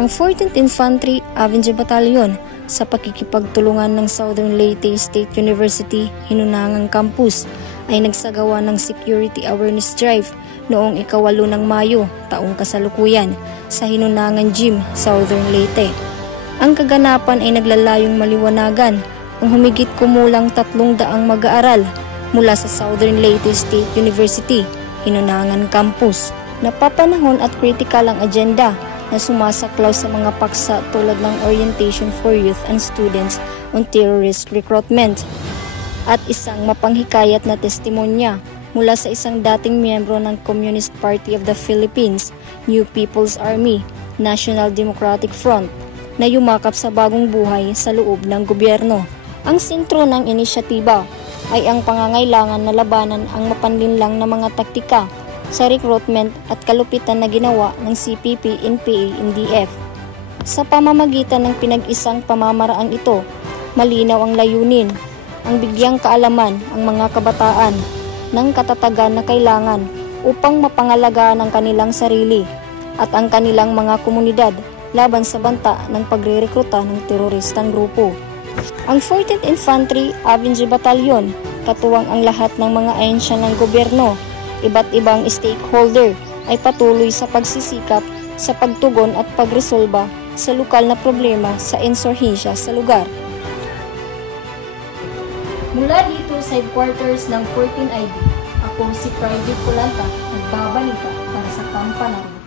Ang 14th Infantry Avenger Battalion sa pakikipagtulungan ng Southern Leyte State University Hinunangang Campus ay nagsagawa ng Security Awareness Drive noong 8 ng Mayo, taong kasalukuyan, sa Hinunangan Gym, Southern Leyte. Ang kaganapan ay naglalayong maliwanagan ang humigit kumulang 300 mag-aaral mula sa Southern Leyte State University Hinunangan Campus. Napapanahon at kritikal ang agenda na sumasaklaw sa mga paksa tulad ng Orientation for Youth and Students on Terrorist Recruitment at isang mapanghikayat na testimonya mula sa isang dating miyembro ng Communist Party of the Philippines, New People's Army, National Democratic Front, na yumakap sa bagong buhay sa loob ng gobyerno. Ang sentro ng inisyatiba ay ang pangangailangan na labanan ang mapanlinlang na mga taktika sa recruitment at kalupitan na ginawa ng CPP, NPA, NDF. Sa pamamagitan ng pinag-isang pamamaraang ito, malinaw ang layunin, ang bigyang kaalaman ang mga kabataan ng katatagan na kailangan upang mapangalagaan ang kanilang sarili at ang kanilang mga komunidad laban sa banta ng pagre-rekruta ng teroristang grupo. Ang 14th Infantry Avenger Battalion, katuwang ang lahat ng mga ahensya ng gobyerno, iba't ibang stakeholder, ay patuloy sa pagsisikap sa pagtugon at pagresolba sa lokal na problema sa insurhensya sa lugar. Mula dito sa headquarters ng 14 IB, ako si Private Kulanta, nagbabalita para sa Kampanario.